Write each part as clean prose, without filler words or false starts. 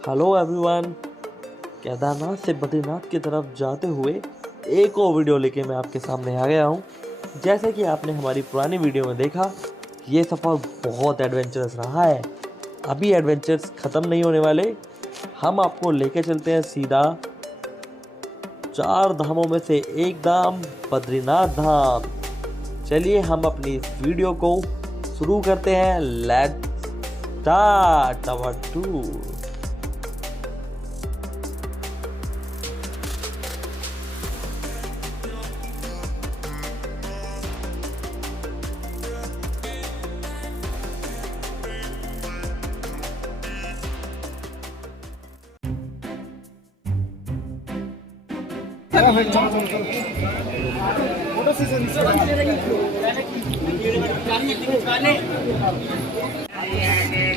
Hello everyone. Kedarnath से बद्रीनाथ की तरफ जाते हुए एक और वीडियो लेके मैं आपके सामने आ गया हूँ। जैसे कि आपने हमारी पुरानी वीडियो में देखा, ये सफ़र बहुत एडवेंचरस रहा है। अभी एडवेंचर्स ख़त्म नहीं होने वाले। हम आपको लेके चलते हैं सीधा 4 धामों में से एक धाम, बद्रीनाथ धाम। चलिए हम अपनी इस वीडियो को शुरू करते हैं। Let's start our tour.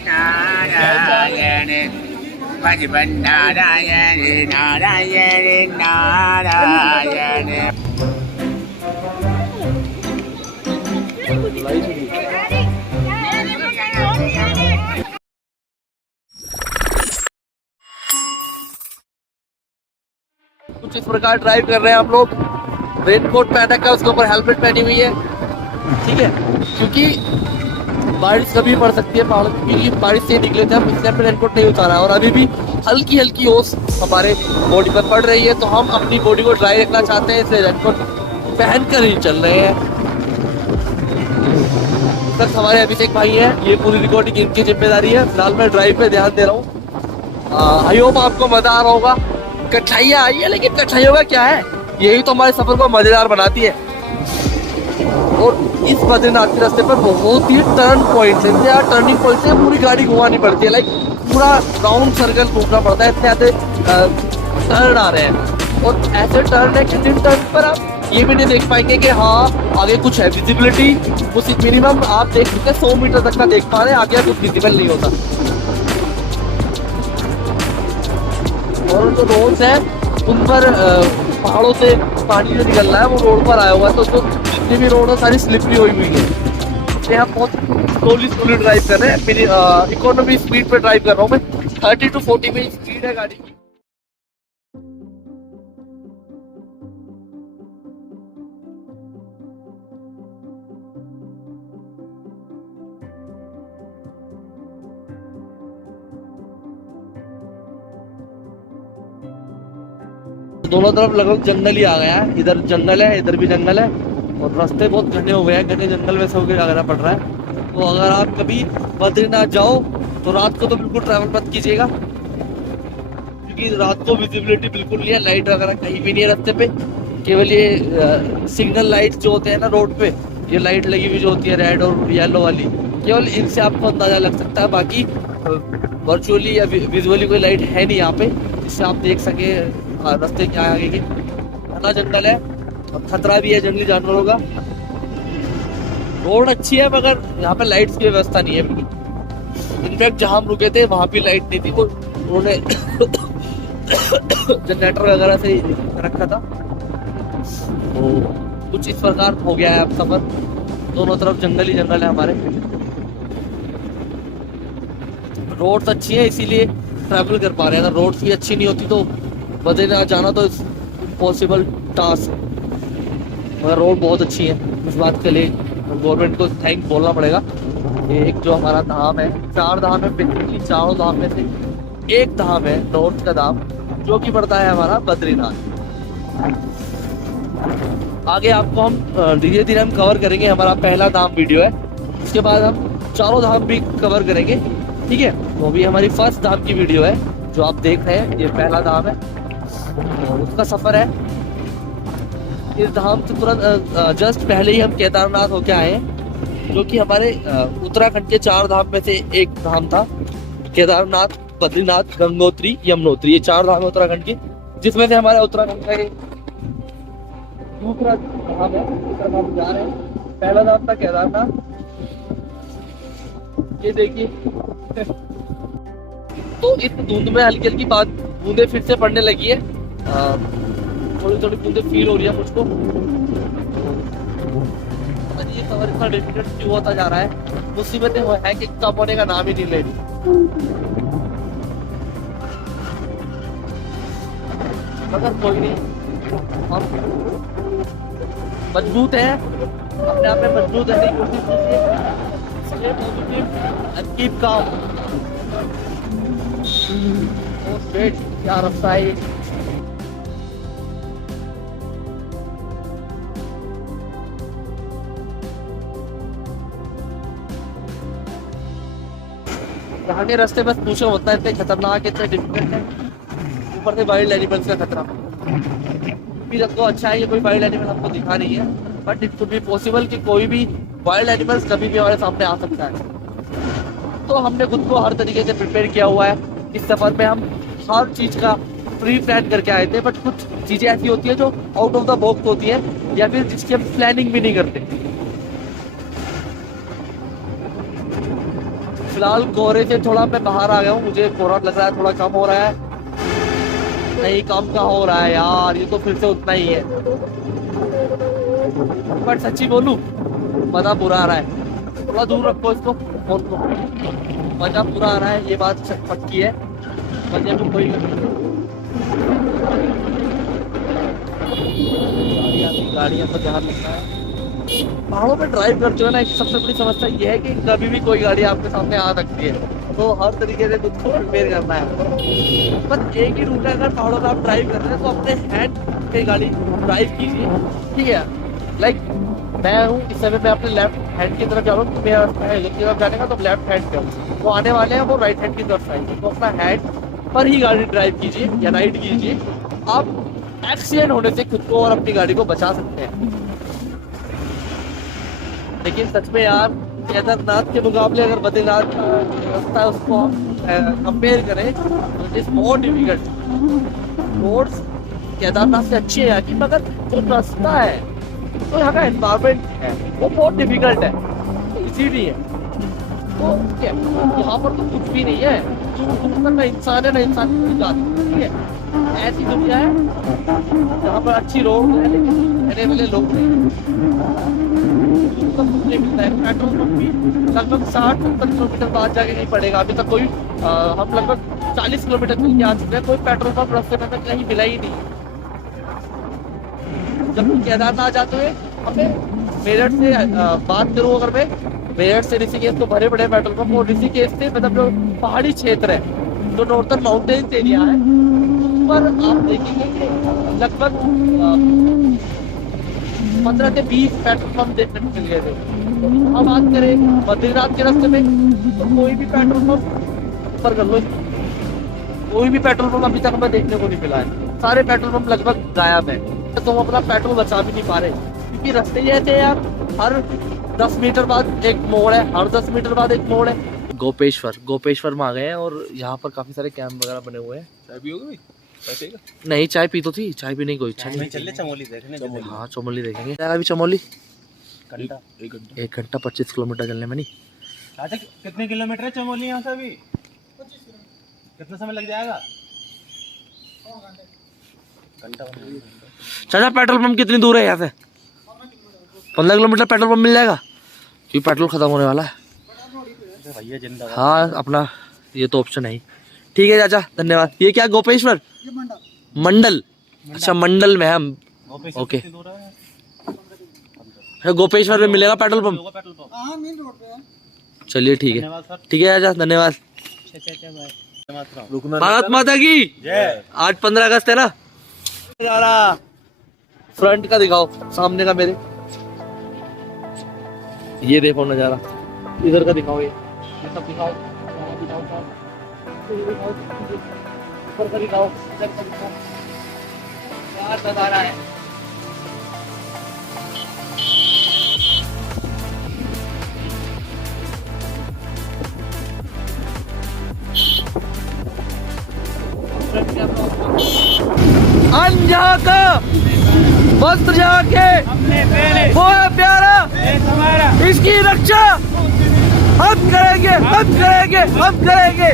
Narayan भजबन नारायण नारायण नारायण। कुछ इस प्रकार ड्राइव कर रहे हैं हम लोग। रेनकोट पहन रखा है, उसके ऊपर हेलमेट पहनी हुई है, ठीक है, क्योंकि बारिश कभी पड़ सकती है पहाड़ों में। क्योंकि बारिश से निकले थे हम, इसलिए हमने रेनकोट नहीं उतारा और अभी भी हल्की हल्की ओस हमारे बॉडी पर पड़ रही है, तो हम अपनी बॉडी को ड्राई रखना चाहते हैं, इसलिए रेनकोट पहन कर ही चल रहे हैं। तक हमारे अभिषेक भाई हैं, ये पूरी रिकॉर्डिंग इनकी जिम्मेदारी है। फिलहाल मैं ड्राइव पे ध्यान दे रहा हूँ। आई होप आपको मजा आ रहा होगा। कठिनाइयाँ आई है, लेकिन कठिनाइयों का क्या है, यही तो हमारे सफर को मजेदार बनाती है। और इस बद्रीनाथ के रास्ते पर बहुत ही टर्न पॉइंट है यार। टर्निंग पॉइंट से पूरी गाड़ी घुमानी पड़ती है, लाइक पूरा राउंड सर्कल घूमना पड़ता है। इतने आते टर्न आ रहे हैं और ऐसे टर्न है कि जिन टर्न पर आप ये भी नहीं देख पाएंगे कि हाँ आगे कुछ है। विजिबिलिटी उस मिनिमम आप देख सकते हैं 100 मीटर तक का देख पा रहे हैं, आगे कुछ विजिबल नहीं होता। और जो रोड्स है उन पर पहाड़ों से पानी जो निकल रहा है वो रोड पर आया हुआ है, तो जितनी भी रोड है सारी स्लिपरी हुई है। इसलिए हम बहुत स्लोली ड्राइव कर रहे हैं। मेरी इकोनॉमी स्पीड पे ड्राइव कर रहा हूँ मैं। 30 to 40 में स्पीड है गाड़ी की। दोनों तरफ लगभग जंगल ही आ गया है। इधर जंगल है, इधर भी जंगल है और रास्ते बहुत घने हो गए हैं। घने जंगल में से होकर जाना पड़ रहा है। तो अगर आप कभी बद्रीनाथ जाओ तो रात को तो बिल्कुल ट्रैवल मत कीजिएगा, क्योंकि रात को विजिबिलिटी बिल्कुल नहीं है। लाइट वगैरह कहीं भी नहीं है रास्ते पे। केवल ये सिग्नल लाइट जो होते हैं ना रोड पे, ये लाइट लगी हुई जो होती है रेड और येलो वाली, केवल इनसे आपको अंदाजा लग सकता है। बाकी वर्चुअली या विजुअली कोई लाइट है नहीं यहाँ पे जिससे आप देख सके रास्ते क्या आगे की। घना जंगल है और खतरा भी है जंगली जानवरों का। रोड अच्छी है मगर यहाँ पे लाइट्स की व्यवस्था नहीं है बिल्कुल। इनफैक्ट जहाँ हम रुके थे वहाँ भी लाइट नहीं थी, वो उन्होंने जनरेटर वगैरह से रखा था। तो कुछ इस प्रकार हो गया है अब सफर। दोनों तरफ जंगल ही जंगल है हमारे। रोड्स अच्छी है इसीलिए ट्रैवल कर पा रहे हैं। अगर रोड्स भी अच्छी नहीं होती तो बद्रीनाथ जाना तो इम्पॉसिबल टास्क। मगर रोड बहुत अच्छी है, इस बात के लिए गवर्नमेंट को थैंक बोलना पड़ेगा। एक जो हमारा धाम है, 4 धाम है बेसिकली, चारों धाम में से एक धाम है नॉर्थ का धाम, जो कि पड़ता है हमारा बद्रीनाथ। आगे आपको हम धीरे धीरे हम कवर करेंगे। हमारा पहला धाम वीडियो है, उसके बाद हम चारों धाम भी कवर करेंगे, ठीक है। वो भी हमारी फर्स्ट धाम की वीडियो है जो आप देख रहे हैं। ये पहला धाम है और उसका सफर है। इस धाम से तुरंत जस्ट पहले ही हम केदारनाथ होके आए हैं, जो कि हमारे उत्तराखंड के 4 धाम में से एक धाम था। केदारनाथ, बद्रीनाथ, गंगोत्री, यमुनोत्री, ये 4 धाम है उत्तराखंड की, जिसमें से हमारा उत्तराखंड का दूसरा धाम है। दूसरा धाम जा रहे हैं। पहला धाम था केदारनाथ। ये देखिए तो इस धुंध में हल्की हल्की बूंदे फिर से पड़ने लगी है। थोड़ी थोड़ी बूंदे फील हो रही है मुझको। ये सफर इतना डिफिकल्ट क्यों होता जा रहा है? मुसीबतें है कि कम होने का नाम ही नहीं ले रही। मगर कोई नहीं, हम मजबूत है, अपने आप में मजबूत रहने की कोशिश कीजिए। Stay positive and keep calm. Oh shit, क्या रास्ता है ये। यहाँ के रास्ते बस पूछो होता है, इतने खतरनाक, इतने डिफिकल्ट है, ऊपर से वाइल्ड एनिमल्स का खतरा। अभी तक तो अच्छा है ये कोई वाइल्ड एनिमल हमको दिखा नहीं है, but it could be possible कि कोई भी वाइल्ड एनिमल्स कभी भी हमारे सामने आ सकता है। तो हमने खुद को हर तरीके से प्रिपेयर किया हुआ है। इस सफर में हम हर चीज का प्री प्लान करके आए थे, बट कुछ चीजें ऐसी होती है जो आउट ऑफ द बॉक्स होती है, या फिर जिसकी हम प्लानिंग भी नहीं करते। फिलहाल कोहरे से थोड़ा मैं बाहर आ गया हूँ, मुझे कोहरा लग रहा है थोड़ा कम हो रहा है। नहीं, कम का हो रहा है यार, ये तो फिर से उतना ही है। बट सच्ची बोलूं, मजा पूरा आ रहा है। थोड़ा दूर रखो इसको फोन को, मजा पूरा आ रहा है, ये बात पक्की है। मजे में कोई गाड़ियां तो ध्यान रखना है। पहाड़ों पे ड्राइव करते हो ना, एक सबसे बड़ी समस्या ये है कि कभी भी कोई गाड़ी आपके सामने आ सकती है, तो हर तरीके से खुद को प्रिपेयर करना है। बस एक ही रूट है, अगर पहाड़ों पे आप ड्राइव कर रहे हैं तो अपने हैंड पे गाड़ी ड्राइव कीजिए, ठीक है। लाइक मैं हूँ इस समय मैं अपने लेफ्ट हैंड की तरफ जा रहा हूँ, मेरा तरफ जाने का तो लेफ्ट हैंड पे हूँ, वो आने वाले हैं वो राइट हैंड की तरफ आएंगे, तो अपना हैंड पर ही गाड़ी ड्राइव कीजिए या राइड कीजिए। आप एक्सीडेंट होने से खुद को और अपनी गाड़ी को बचा सकते हैं। लेकिन सच में यार, केदारनाथ के मुकाबले अगर बद्रीनाथ का रास्ता है उसको कंपेयर करें तो it is more difficult. Roads Kedarnath से अच्छी है यहाँ की, मगर जो रास्ता है तो यहाँ का एनवायरमेंट है वो बहुत डिफिकल्ट है, इजी नहीं है। तो क्या यहाँ पर तो कुछ भी नहीं है, दूर तक ना इंसान है ना इंसान की जात, ठीक है। ऐसी दुनिया है जहाँ पर अच्छी रोड है लेकिन रहने वाले लोग नहीं। सब कुछ नहीं मिलता है। पेट्रोल पंप भी लगभग 60-70 किलोमीटर बाद जाके नहीं पड़ेगा। अभी तक कोई हम लगभग 40 किलोमीटर चल के आ चुके हैं, कोई पेट्रोल पंप रास्ते में हमें कहीं मिला ही नहीं। जब केदारनाथ जाते हुए हमें मेरठ से बात करूँ अगर मैं, मेरठ से ऋषिकेश तो भरे पड़े पेट्रोल पंप, और ऋषिकेश से मतलब जो पहाड़ी क्षेत्र है, जो नॉर्थर्न माउंटेन्स एरिया है, उस पर आप देखेंगे कि लगभग 15 से 20 पेट्रोल पंप देखने को मिल गए थे। तो अब बात करें बद्रीनाथ के रास्ते में, तो कोई भी पेट्रोल पंप पर कर लो, कोई भी पेट्रोल पंप अभी तक हमें देखने को नहीं मिला है। सारे पेट्रोल पंप लगभग गायब है, तो हम अपना पेट्रोल बचा भी नहीं पा रहे, क्योंकि रास्ते ये थे यार, हर 10 मीटर बाद एक मोड़ है, हर 10 मीटर बाद एक मोड़ है। गोपेश्वर में आ गए हैं और यहाँ पर काफी सारे कैंप वगैरह बने हुए हैं। चाय पियोगे? नहीं, चाय पी तो थी, चाय पीने की कोई इच्छा नहीं। चलिए चमोली देखने। हाँ, चमोली देखेंगे। अभी चमोली 1 घंटा 25 किलोमीटर चलने में। नहीं, कितने किलोमीटर है चमोली यहाँ से? अभी कितना समय लग जाएगा? चाचा पेट्रोल पंप कितनी दूर है यहाँ से? 15 किलोमीटर पेट्रोल पंप मिल जाएगा, क्योंकि पेट्रोल खत्म होने वाला है भैया जिंदाबाद। हाँ, अपना ये तो ऑप्शन है ही। ठीक है चाचा, धन्यवाद। ये क्या गोपेश्वर मंडल? अच्छा, मंडल में हम। ओके, गोपेश्वर में मिलेगा पेट्रोल पंप? चलिए ठीक है, ठीक है चाचा, धन्यवाद। भारत माता की जय। आज 15 अगस्त है ना। यारा फ्रंट का दिखाओ, सामने का मेरे, ये देखो नजारा, इधर का दिखाओ, ये सब दिखाओ, ऊपर का दिखाओ, इधर का दिखाओ, क्या नजारा है। अनजा का वस्त्र जाके वो है प्यारा, इसकी रक्षा हम करेंगे, हम करेंगे, हम करेंगे।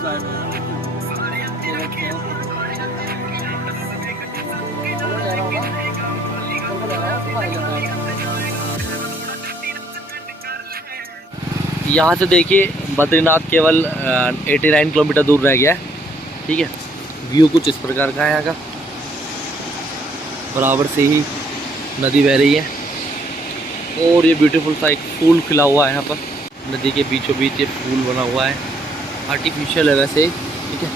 साइड में। यहाँ से देखिए बद्रीनाथ केवल 89 किलोमीटर दूर रह गया है। ठीक है, व्यू कुछ इस प्रकार का है यहाँ का। बराबर से ही नदी बह रही है और ये ब्यूटीफुल सा एक फूल खिला हुआ है यहाँ पर। नदी के बीचों बीच ये फूल बना हुआ है, आर्टिफिशियल है वैसे। ठीक है,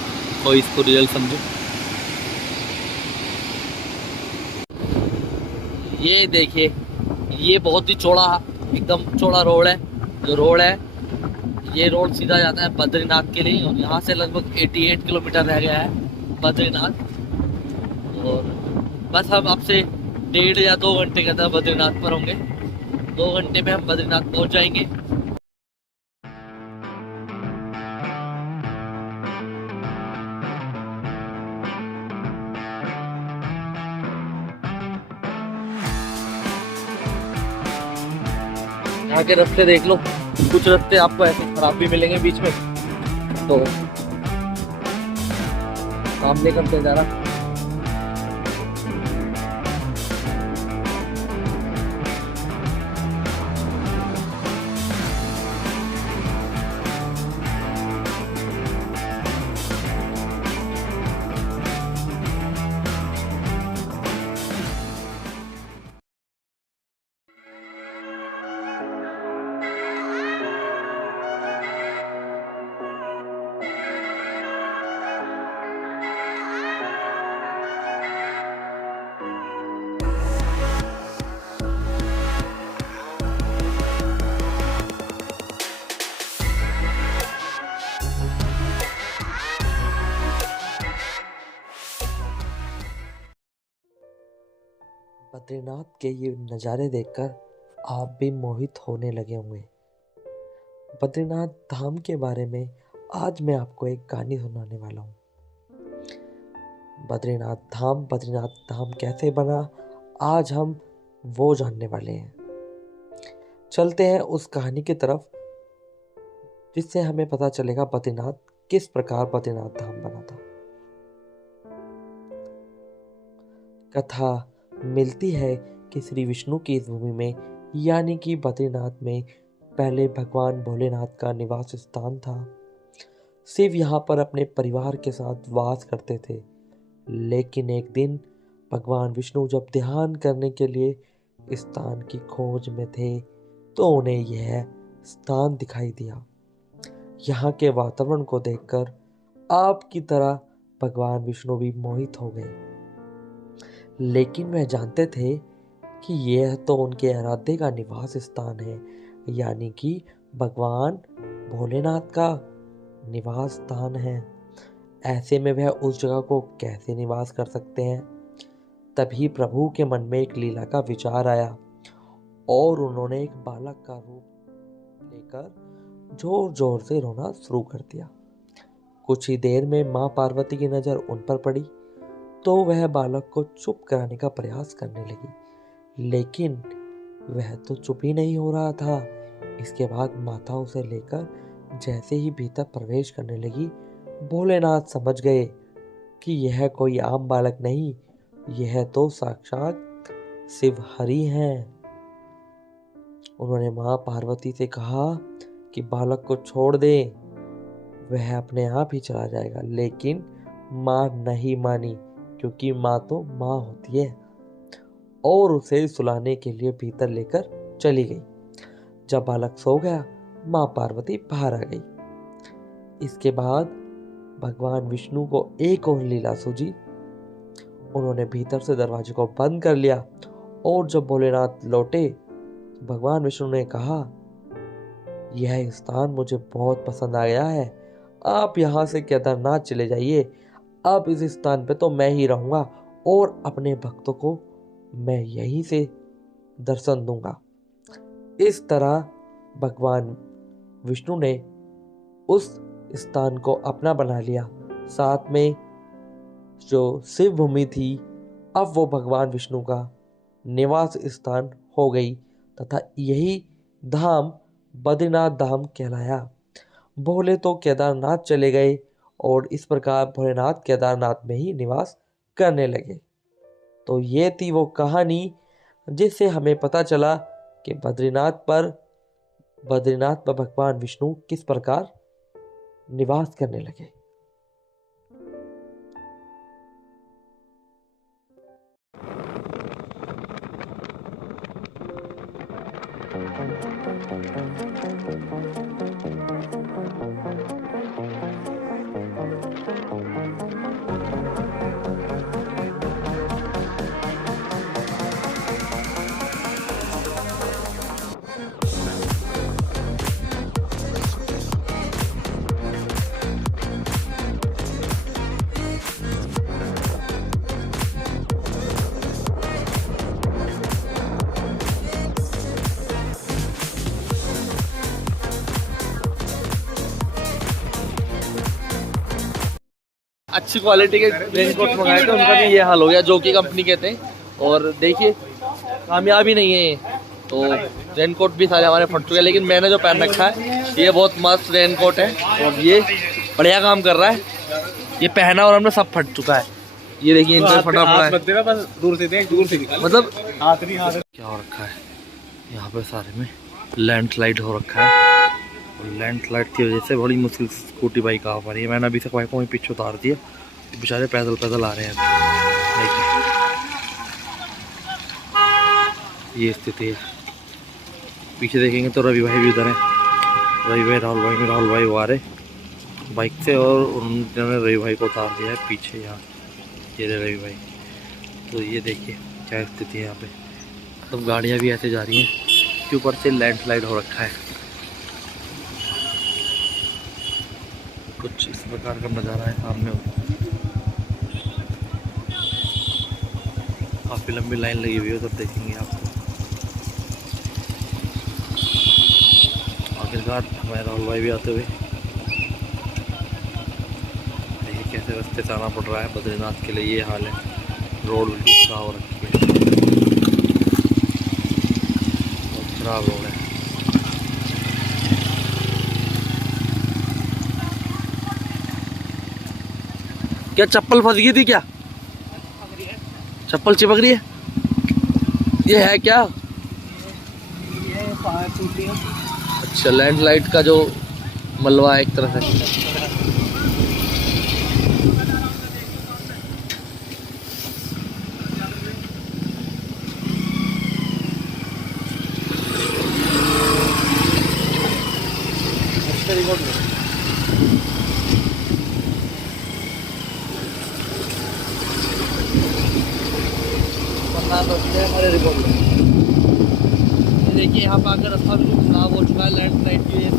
कोई इसको रियल समझो। ये देखिए, ये बहुत ही चौड़ा, एकदम चौड़ा रोड है। जो रोड है, ये रोड सीधा जाता है बद्रीनाथ के लिए और यहाँ से लगभग 88 किलोमीटर रह गया है बद्रीनाथ। और बस हम आपसे 1.5 या 2 घंटे के अंदर बद्रीनाथ पर होंगे। 2 घंटे में हम बद्रीनाथ पहुँच जाएंगे। यहाँ के रास्ते देख लो, कुछ रास्ते आपको ऐसे खराब भी मिलेंगे बीच में, तो काम नहीं करते जा रहा। बद्रीनाथ के ये नज़ारे देखकर आप भी मोहित होने लगे होंगे। बद्रीनाथ धाम के बारे में आज मैं आपको एक कहानी सुनाने वाला हूँ। बद्रीनाथ धाम कैसे बना, आज हम वो जानने वाले हैं। चलते हैं उस कहानी की तरफ जिससे हमें पता चलेगा बद्रीनाथ किस प्रकार बद्रीनाथ धाम बना था। कथा मिलती है कि श्री विष्णु की इस भूमि में यानी कि बद्रीनाथ में पहले भगवान भोलेनाथ का निवास स्थान था। शिव यहाँ पर अपने परिवार के साथ वास करते थे। लेकिन एक दिन भगवान विष्णु जब ध्यान करने के लिए स्थान की खोज में थे तो उन्हें यह स्थान दिखाई दिया। यहाँ के वातावरण को देखकर आपकी तरह भगवान विष्णु भी मोहित हो गए। लेकिन वह जानते थे कि यह तो उनके आराध्य का निवास स्थान है, यानी कि भगवान भोलेनाथ का निवास स्थान है। ऐसे में वह उस जगह को कैसे निवास कर सकते हैं। तभी प्रभु के मन में एक लीला का विचार आया और उन्होंने एक बालक का रूप लेकर जोर जोर से रोना शुरू कर दिया। कुछ ही देर में माँ पार्वती की नज़र उन पर पड़ी तो वह बालक को चुप कराने का प्रयास करने लगी, लेकिन वह तो चुप ही नहीं हो रहा था। इसके बाद माता उसे लेकर जैसे ही भीतर प्रवेश करने लगी, भोलेनाथ समझ गए कि यह कोई आम बालक नहीं, यह तो साक्षात शिव हरि हैं। उन्होंने माँ पार्वती से कहा कि बालक को छोड़ दे, वह अपने आप ही चला जाएगा। लेकिन माँ नहीं मानी, क्योंकि माँ तो माँ होती है, और उसे सुलाने के लिए भीतर लेकर चली गई। जब बालक सो गया, माँ पार्वती बाहर आ गई। इसके बाद भगवान विष्णु को एक और लीला सूझी। उन्होंने भीतर से दरवाजे को बंद कर लिया और जब भोलेनाथ लौटे, भगवान विष्णु ने कहा, यह स्थान मुझे बहुत पसंद आ गया है, आप यहाँ से केदारनाथ चले जाइए। अब इस स्थान पे तो मैं ही रहूँगा और अपने भक्तों को मैं यहीं से दर्शन दूंगा। इस तरह भगवान विष्णु ने उस स्थान को अपना बना लिया। साथ में जो शिव भूमि थी, अब वो भगवान विष्णु का निवास स्थान हो गई तथा यही धाम बद्रीनाथ धाम कहलाया। भोले तो केदारनाथ चले गए और इस प्रकार भोलेनाथ केदारनाथ में ही निवास करने लगे। तो ये थी वो कहानी जिससे हमें पता चला कि बद्रीनाथ पर भगवान विष्णु किस प्रकार निवास करने लगे। अच्छी क्वालिटी के रेनकोट मंगाए थे, उनका भी ये हाल हो गया जो कि कंपनी कहते हैं। और देखिए कामयाबी नहीं है ये, तो रेनकोट भी सारे हमारे फट चुके हैं। लेकिन मैंने जो पहन रखा है ये बहुत मस्त रेनकोट है और ये बढ़िया काम कर रहा है। ये पहना और हमने सब फट चुका है। ये देखिए इनका फटा पड़ा है, बस दूर से देख, दूर से मतलब हाथ भी हाथ क्या हो रखा है यहाँ पे सारे में लैंडस्लाइड हो रखा है। और लैंडस्लाइड की वजह से बड़ी मुश्किल स्कूटी बाइक आ पा रही है। मैंने अभी तक बाइक को पीछे उतार दिया, बेचारे पैदल पैदल आ रहे हैं। देखिए ये स्थिति है। पीछे देखेंगे तो रवि भाई भी उधर हैं। रवि भाई राहुल भाई वो आ रहे बाइक से और उन्होंने रवि भाई को उतार दिया है पीछे यहाँ। ये रवि भाई, तो ये देखिए क्या स्थिति है यहाँ पे। तब गाड़ियाँ भी ऐसे जा रही हैं कि ऊपर से लैंडस्लाइड हो रखा है। कुछ इस प्रकार का नज़ारा है सामने। काफ़ी लंबी लाइन लगी हुई है, तब देखेंगे आपको। आखिरकार हमारे राहुल भाई भी आते हुए। देखिए कैसे रास्ते से आना पड़ रहा है बद्रीनाथ के लिए। ये हाल है, रोड बिल्कुल खराब हो रखी है, बहुत खराब रोड है। क्या चप्पल फंस गई थी क्या? चप्पल चिपक रही है? ये है क्या? अच्छा, लैंडस्लाइड का जो मलबा है एक तरह से। हमारे रिपोर्ट में देखिए यहाँ पर आकर रास्ता बिल्कुल खराब हो चुका है लैंडस्लाइड की वजह से।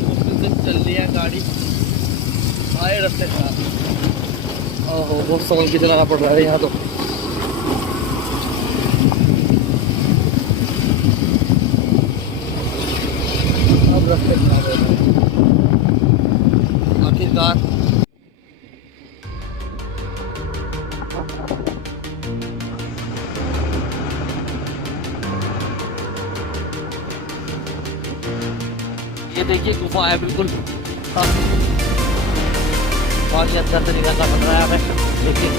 मुश्किल से चल रही है गाड़ी, सारे रास्ते खराब। ओहो, बहुत संभल के चलाना पड़ रहा है यहाँ तो। अब रास्ते खराब हो रहे हैं आखिरकार। ये देखिए गुफा है बिल्कुल, पानी अंदर से निकलना पड़ रहा है हमें। देखिए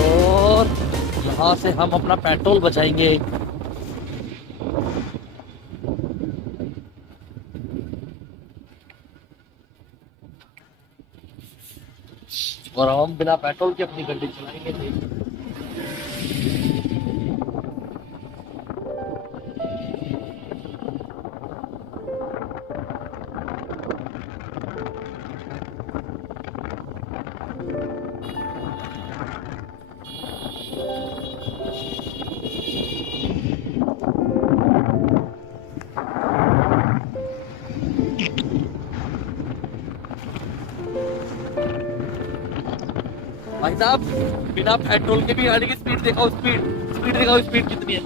और यहाँ से हम अपना पेट्रोल बचाएंगे। और हम बिना पेट्रोल के अपनी गाड़ी चलाएंगे। भाई साहब, बिना पेट्रोल के भी गाड़ी की स्पीड दिखाओ, स्पीड दिखाओ, स्पीड कितनी है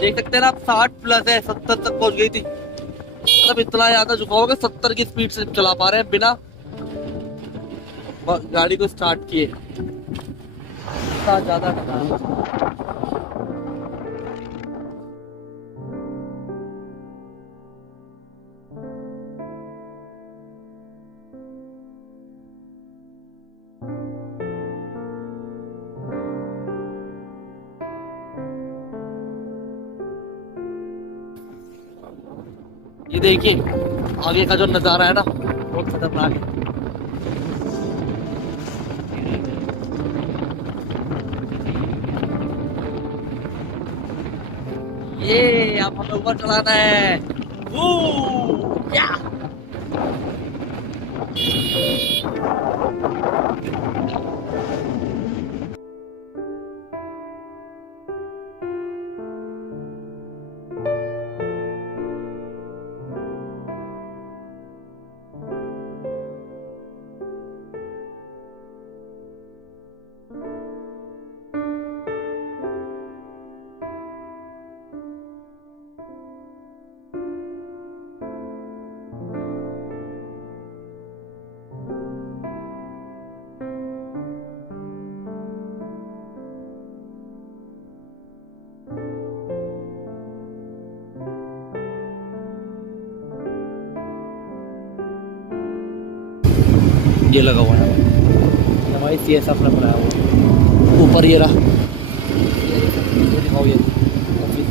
देख सकते हैं ना आप। 60 प्लस है, 70 तक पहुंच गई थी। मतलब इतना ज्यादा झुकाव कि 70 की स्पीड से चला पा रहे हैं बिना गाड़ी को स्टार्ट किए। इतना ज्यादा ये देखिए आगे का जो नजारा है ना बहुत खतरनाक है। ये अब हमें ऊपर चढ़ाना है। या ये लगा हुआ है हमारी CSF ने बनाया हुआ ऊपर ये रहा। ये दिखाओ ये ऑफिस।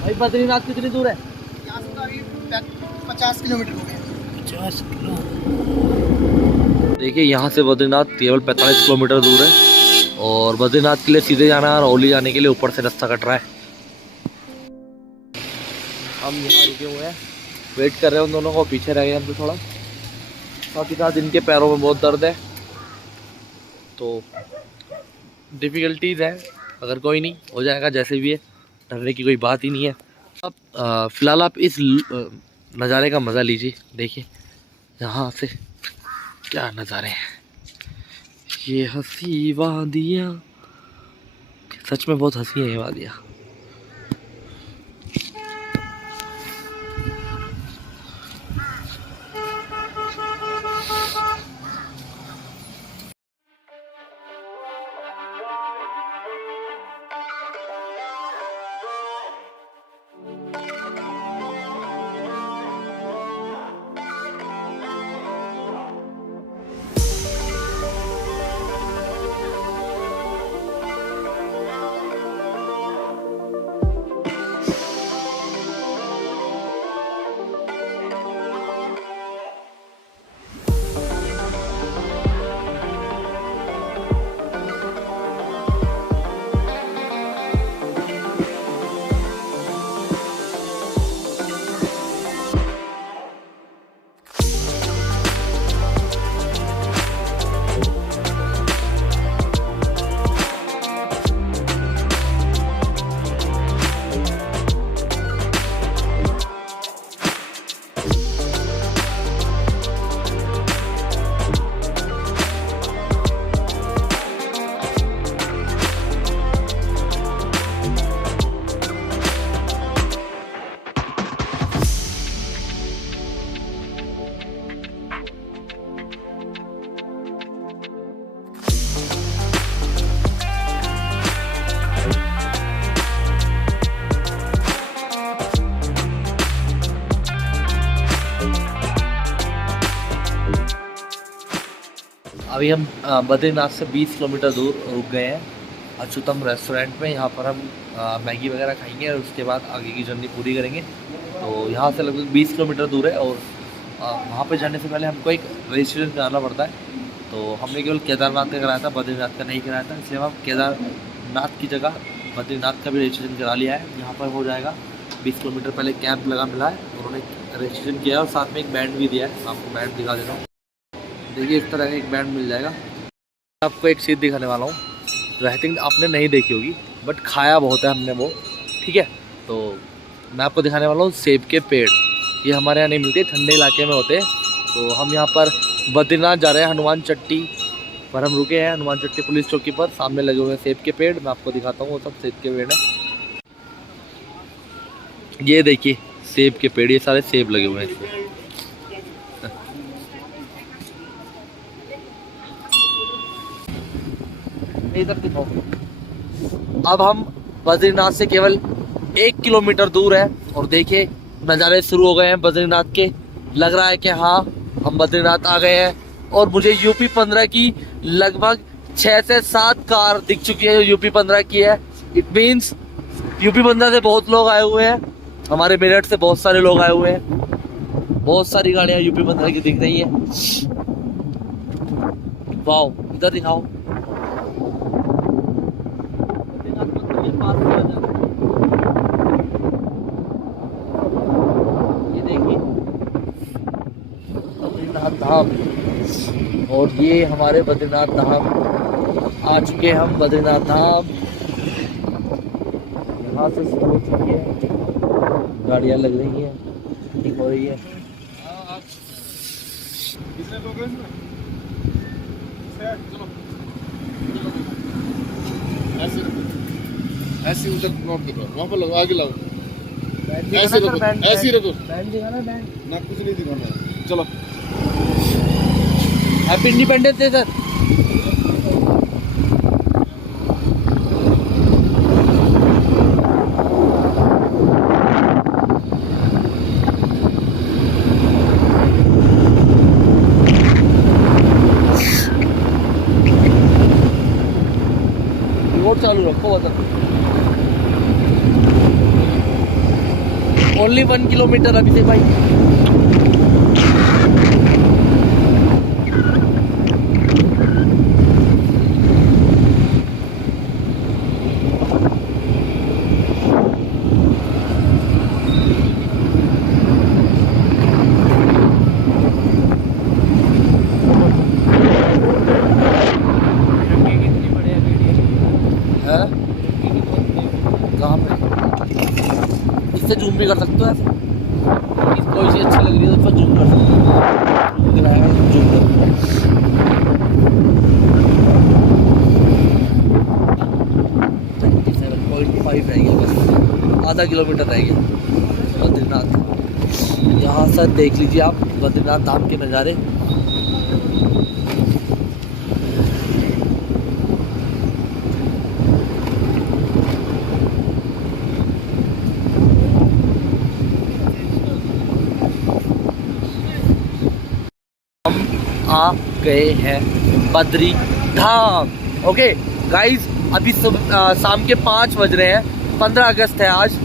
भाई बद्रीनाथ कितनी दूर है? यहाँ से तो अभी 50 किलोमीटर हो गए। 50 किलो। देखिए यहाँ से बद्रीनाथ केवल 45 किलोमीटर दूर है और बद्रीनाथ के लिए सीधे जाना है और औली जाने के लिए ऊपर से रास्ता कट रहा है। हम यहाँ रुके हुए हैं वेट कर रहे हैं उन दोनों को, पीछे रह गए हम तो थोड़ा। साथ ही साथ इनके पैरों में बहुत दर्द है तो डिफ़िकल्टीज़ है, अगर कोई नहीं हो जाएगा जैसे भी है, डरने की कोई बात ही नहीं है। अब फ़िलहाल आप इस नज़ारे का मज़ा लीजिए। देखिए यहाँ से क्या नज़ारे हैं, ये हंसी वादियाँ, सच में बहुत हंसी है ये वादियाँ। अभी हम बद्रीनाथ से 20 किलोमीटर दूर रुक गए हैं अच्युतम रेस्टोरेंट में। यहाँ पर हम मैगी वगैरह खाएंगे और उसके बाद आगे की जर्नी पूरी करेंगे। तो यहाँ से लगभग 20 किलोमीटर दूर है और वहाँ पे जाने से पहले हमको एक रजिस्ट्रेशन कराना पड़ता है। तो हमने केवल केदारनाथ का कराया था, बद्रीनाथ का नहीं कराया था, इसलिए हम केदारनाथ की जगह बद्रीनाथ का भी रजिस्ट्रेशन करा लिया है। यहाँ पर हो जाएगा 20 किलोमीटर पहले कैंप लगा मिला है, उन्होंने रजिस्ट्रेशन किया है और साथ में एक बैंड भी दिया है। आपको बैंड दिखा देता हूँ, देखिए इस तरह का एक बैंड मिल जाएगा। आपको एक चीज़ दिखाने वाला हूँ जो आई थिंक आपने नहीं देखी होगी बट खाया बहुत है हमने वो, ठीक है। तो मैं आपको दिखाने वाला हूँ सेब के पेड़। ये हमारे यहाँ नहीं मिलते, ठंडे इलाके में होते हैं। तो हम यहाँ पर बद्रीनाथ जा रहे हैं, हनुमान चट्टी पर हम रुके हैं, हनुमान चट्टी पुलिस चौकी पर। सामने लगे हुए हैं सेब के पेड़, मैं आपको दिखाता हूँ वो सब सेब के पेड़ हैं। ये देखिए सेब के पेड़, ये सारे सेब लगे हुए हैं इसमें। अब हम बद्रीनाथ से केवल 1 किलोमीटर दूर है और देखिए नज़ारे शुरू हो गए हैं बद्रीनाथ के। लग रहा है कि हाँ हम बद्रीनाथ आ गए हैं और मुझे यूपी 15 की लगभग 6 से 7 कार दिख चुकी है, यूपी 15 की है। इट मीन्स यूपी 15 से बहुत लोग आए हुए हैं, हमारे मेरठ से बहुत सारे लोग आए हुए हैं। बहुत सारी गाड़ियां यूपी 15 की दिख रही हैं। वाओ, इधर दिखाओ। ये देखिए बद्रीनाथ धाम, और ये हमारे बद्रीनाथ धाम आ चुके हैं हम बद्रीनाथ धाम। यहाँ से शुरू हो चुकी है, गाड़ियाँ लग रही हैं, ठीक हो रही है। कितने लोग हैं इसमें? चलो ऐसे ऐसे उधर नोट करो, वहाँ पर लगाओ, आगे लगाओ, ऐसे रखो, ऐसे ही रखो, बैंड दिखाना, बैंड ना कुछ नहीं दिखाना। चलो, happy independence day sir. Road चालू रखो, ओनली 1 किलोमीटर अभी से भाई। कहाँ पे इससे जूम भी कर सकते हो, ऐसे कोई चीज़ अच्छी लग रही है तो जूम कर सकते हो, जूम कर 97.5 रह गया, बस आधा किलोमीटर रह गया बद्रीनाथ। यहाँ से देख लीजिए आप बद्रीनाथ धाम के नज़ारे। आ गए हैं बद्री धाम। ओके गाइज, अभी शाम के 5 बज रहे हैं, 15 अगस्त है आज,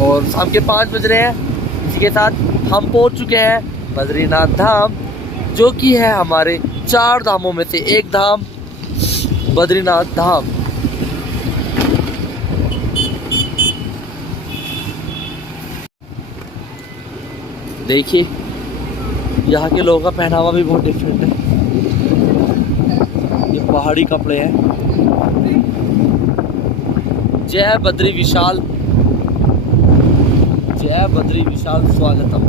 और शाम के 5 बज रहे हैं। इसी के साथ हम पहुंच चुके हैं बद्रीनाथ धाम, जो कि है हमारे 4 धामों में से एक धाम, बद्रीनाथ धाम। देखिए यहाँ के लोगों का पहनावा भी बहुत डिफरेंट है, ये पहाड़ी कपड़े हैं। जय बद्री विशाल, जय बद्री विशाल, स्वागतम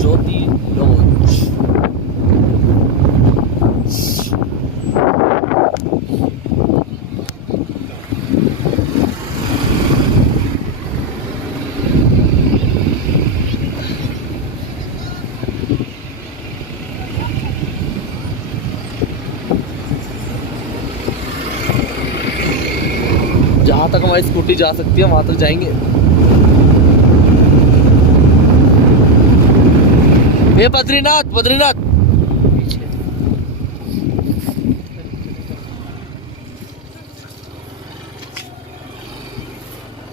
ज्योति लॉन्च। जहाँ तक हमारी स्कूटी जा सकती है वहाँ तक जाएंगे। ये बद्रीनाथ, बद्रीनाथ पीछे।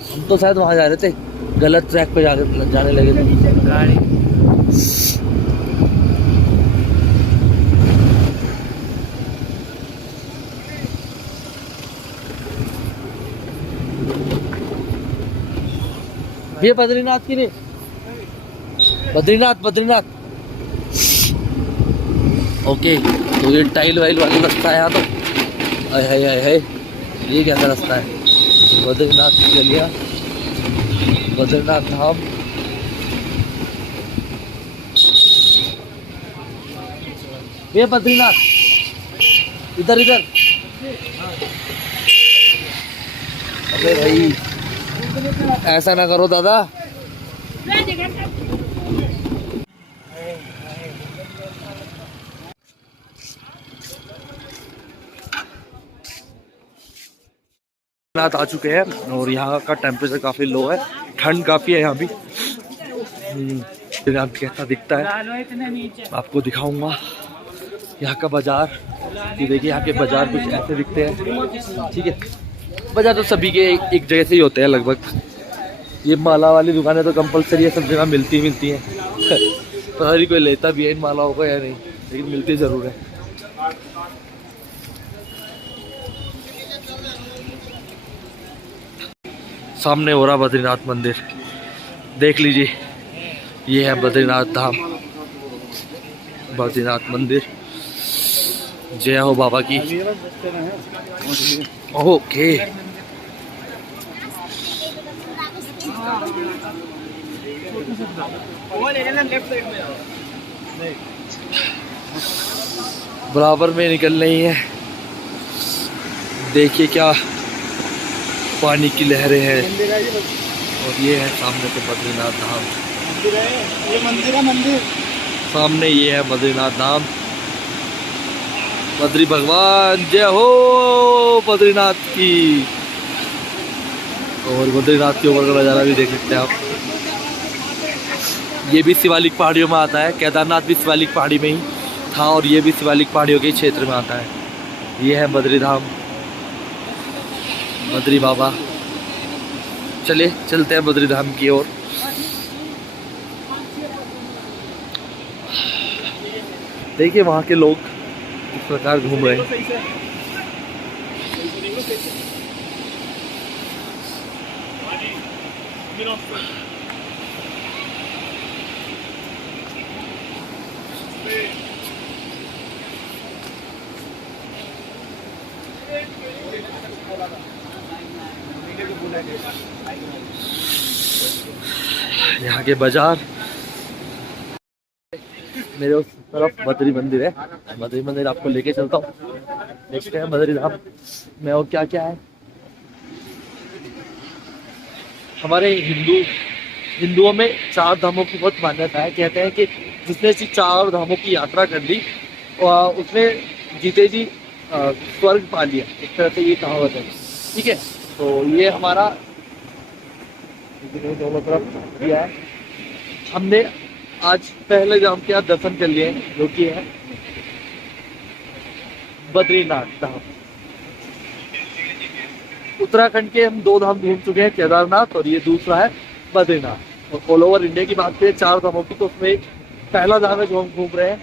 हम तो शायद वहाँ जा रहे थे, गलत ट्रैक पे जाने लगे थे गाड़ी। ये बद्रीनाथ की नहीं, बद्रीनाथ, बद्रीनाथ। ओके, तो ये टाइल वाइल वाला रास्ता है यहाँ तो। है ये कैसा रास्ता है? बद्रीनाथ की गलियाँ, बद्रीनाथ धाम। ये बद्रीनाथ, इधर इधर। अरे भाई ऐसा ना करो दादा। बद्रीनाथ आ चुके हैं और यहाँ का टेम्परेचर काफ़ी लो है, ठंड काफ़ी है यहाँ भी। फिर आप कैसा दिखता है आपको दिखाऊंगा यहाँ का बाजार। ये देखिए यहाँ के बाजार कुछ ऐसे दिखते हैं, ठीक है। बाजार तो सभी के एक जगह से ही होते हैं लगभग। ये माला वाली दुकानें तो कंपलसरी है, सब जगह मिलती हैं। पता नहीं कोई लेता भी है इन मालाओं को या नहीं, लेकिन मिलती ज़रूर है। सामने हो रहा बद्रीनाथ मंदिर, देख लीजिए। ये है बद्रीनाथ धाम, बद्रीनाथ मंदिर। जय हो बाबा की। ओके, बराबर में निकल रही है। देखिए क्या पानी की लहरें हैं। और ये है सामने से बद्रीनाथ धाम। ये मंदिर है, मंदिर सामने ये है बद्रीनाथ धाम। बद्री भगवान जय हो बद्रीनाथ की। और बद्रीनाथ के ऊपर का नज़ारा भी देख सकते हैं आप। ये भी शिवालिक पहाड़ियों में आता है। केदारनाथ भी शिवालिक पहाड़ी में ही था और ये भी शिवालिक पहाड़ियों के क्षेत्र में आता है। ये है बद्री धाम, बद्री बाबा। चले चलते हैं बद्री धाम की ओर। देखिए वहाँ के लोग इस प्रकार घूम रहे हैं। यहाँ के बाजार, मेरे उस तरफ बद्री मंदिर है। बद्री मंदिर आपको लेके चलता हूँ, देखते हैं बद्री धाम में और क्या क्या है। हमारे हिंदुओं में 4 धामों की बहुत मान्यता है। कहते हैं कि जिसने इसी 4 धामों की यात्रा कर ली और उसने जीते जी स्वर्ग पा लिया, इस तरह से ये कहावत है, ठीक है। तो ये हमारा दोनों तरफ दिया है। हमने आज पहले धाम के यहाँ दर्शन कर लिए, जो कि है बद्रीनाथ धाम। उत्तराखंड के हम 2 धाम घूम चुके हैं, केदारनाथ और ये दूसरा है बद्रीनाथ। और ऑल ओवर इंडिया की बात करें 4 धामों की, तो उसमें पहला धाम है जो हम घूम रहे हैं।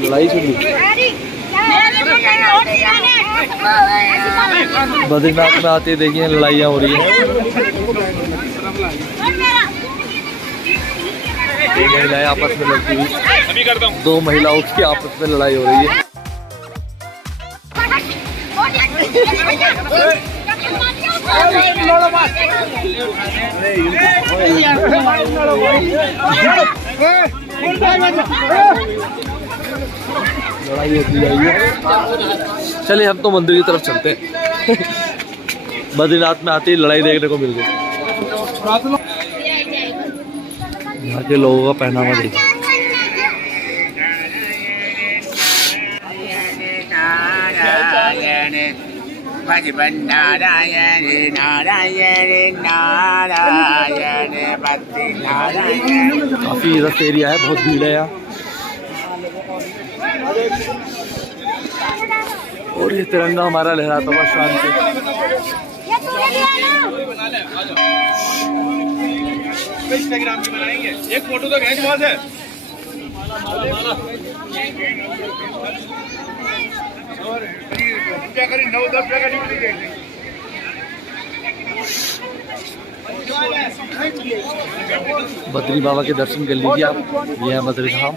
लड़ाई सुन ली। बद्रीनाथ में आते देखिए लड़ाइयाँ हो रही हैं। 2 महिलाएं आपस में लड़ती हुई, 2 महिलाओं की आपस में लड़ाई हो रही है। लड़ाई होती जाएगी। चलिए हम तो मंदिर की तरफ चलते हैं। बद्रीनाथ में आते ही लड़ाई देखने को मिल गई। यहाँ के लोगों का पहनावा देखिए। काफी रस एरिया है, बहुत भीड़ है यहाँ। और ये तिरंगा हमारा लहराता हुआ शान से। इंस्टाग्राम की बनाएंगे, एक फोटो तो खींच वहां से। बद्री बाबा के दर्शन कर लीजिए आप। ये है बद्री धाम।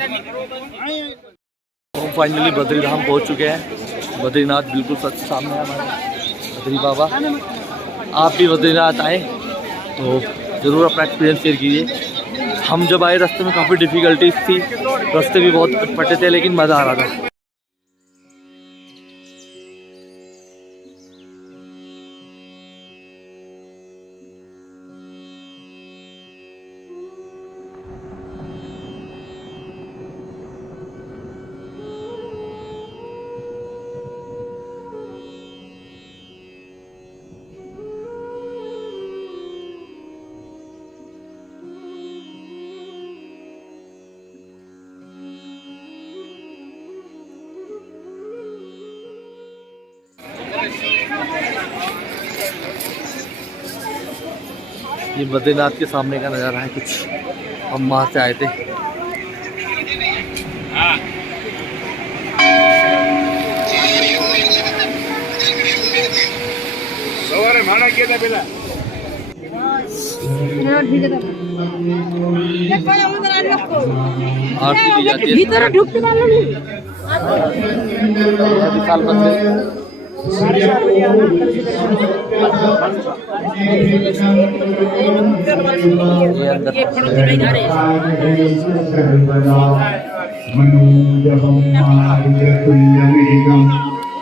हम फाइनली बद्री धाम पहुंच चुके हैं। बद्रीनाथ बिल्कुल सच सामने है हमारे बद्री बाबा। आप भी बद्रीनाथ आए तो ज़रूर अपना एक्सपीरियंस शेयर कीजिए। हम जब आए रास्ते में काफ़ी डिफ़िकल्टीज थी, रास्ते भी बहुत अटपटे थे, लेकिन मज़ा आ रहा था। ये बद्रीनाथ के सामने का नज़ारा है कुछ, हम वहाँ से आए थे। आरती दी जाती है विशाल मंदिर। ये अंदर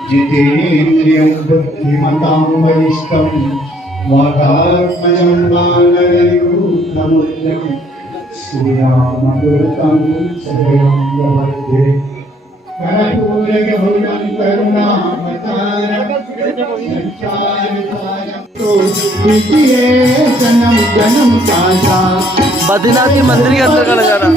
जितेन्द्रियं बुद्धिमतां वरिष्ठं वातात्मजं वानरयूथमुद्यं श्रीरामदूतं सदयं प्रपद्ये कर्पूरगौरं करुणावतारं संसारसारं जन्म जन्म साजा बद्रीनाथ के मंदिर के अंदर का नज़ारा।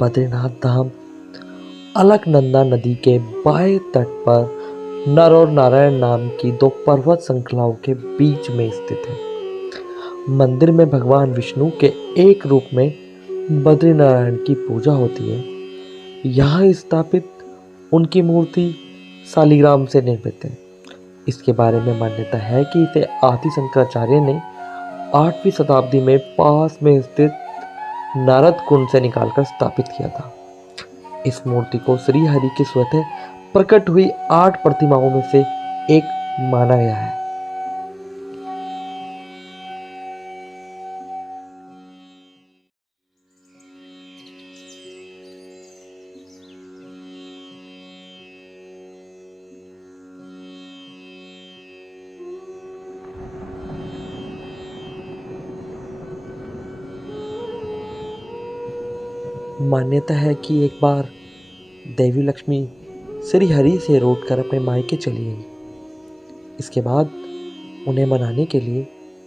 बद्रीनाथ धाम अलकनंदा नदी के बाएं तट पर नर और नारायण नाम की दो पर्वत श्रृंखलाओं के बीच में स्थित है। मंदिर में भगवान विष्णु के एक रूप में बद्रीनारायण की पूजा होती है। यहाँ स्थापित उनकी मूर्ति शालिग्राम से निर्मित है। इसके बारे में मान्यता है कि इसे आदि शंकराचार्य ने 8वीं शताब्दी में पास में स्थित नारद कुंड से निकालकर स्थापित किया था। इस मूर्ति को श्री हरि की स्वतः प्रकट हुई 8 प्रतिमाओं में से एक माना गया है। मान्यता है कि एक बार देवी लक्ष्मी श्री हरि से रूठकर अपने मायके चली गई। इसके बाद उन्हें मनाने के लिए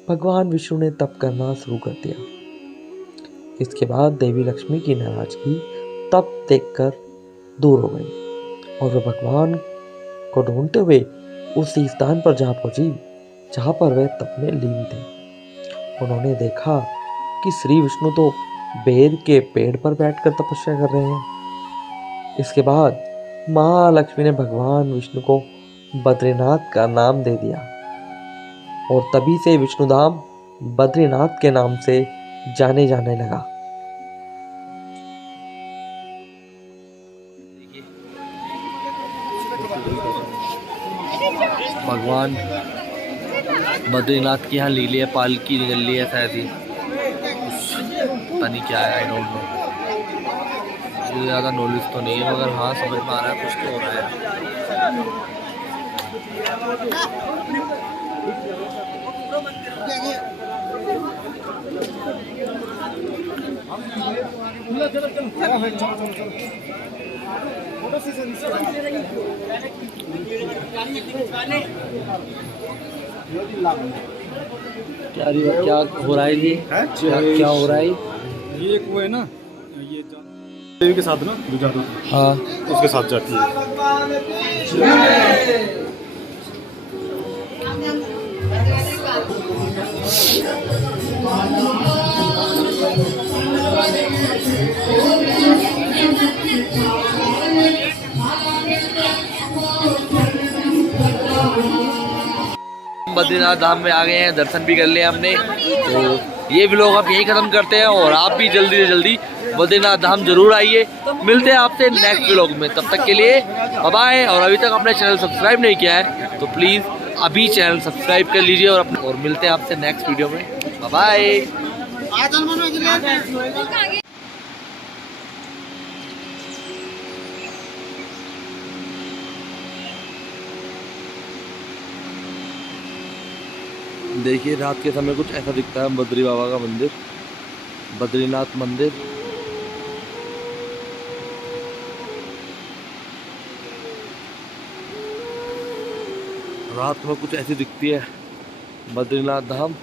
भगवान विष्णु ने तप करना शुरू कर दिया। इसके बाद देवी लक्ष्मी की नाराजगी तप देखकर दूर हो गई और वह भगवान को ढूंढते हुए उसी स्थान पर जा पहुंची जहाँ पर वह तप में लीन थे। उन्होंने देखा कि श्री विष्णु तो बेर के पेड़ पर बैठकर तपस्या कर रहे हैं। इसके बाद माँ लक्ष्मी ने भगवान विष्णु को बद्रीनाथ का नाम दे दिया और तभी से विष्णुधाम बद्रीनाथ के नाम से जाने जाने लगा। भगवान बद्रीनाथ की यहाँ लीली है, पालकी निकल है शायद ही, पता नहीं क्या है, आई डोंट नो। मुझे ज़्यादा नॉलेज तो नहीं है मगर हाँ समझ में आ रहा है कुछ तो हो रहा है। क्या हो रहा है जी? क्या हो रहा है? ये एक वो है ना, ये देवी के साथ ना जो जादू, हाँ उसके साथ जाती है। बद्रीनाथ धाम में आ गए हैं, दर्शन भी कर लिए हमने। तो ये व्लॉग आप यहीं ख़त्म करते हैं और आप भी जल्दी से जल्दी बद्रीनाथ धाम जरूर आइए। मिलते हैं आपसे नेक्स्ट व्लॉग में, तब तक के लिए बाय बाय। और अभी तक अपने चैनल सब्सक्राइब नहीं किया है तो प्लीज़ अभी चैनल सब्सक्राइब कर लीजिए और मिलते हैं आपसे नेक्स्ट वीडियो में। Bye bye. देखिए रात के समय कुछ ऐसा दिखता है बद्री बाबा का मंदिर, बद्रीनाथ मंदिर। रात में कुछ ऐसी दिखती है बद्रीनाथ धाम।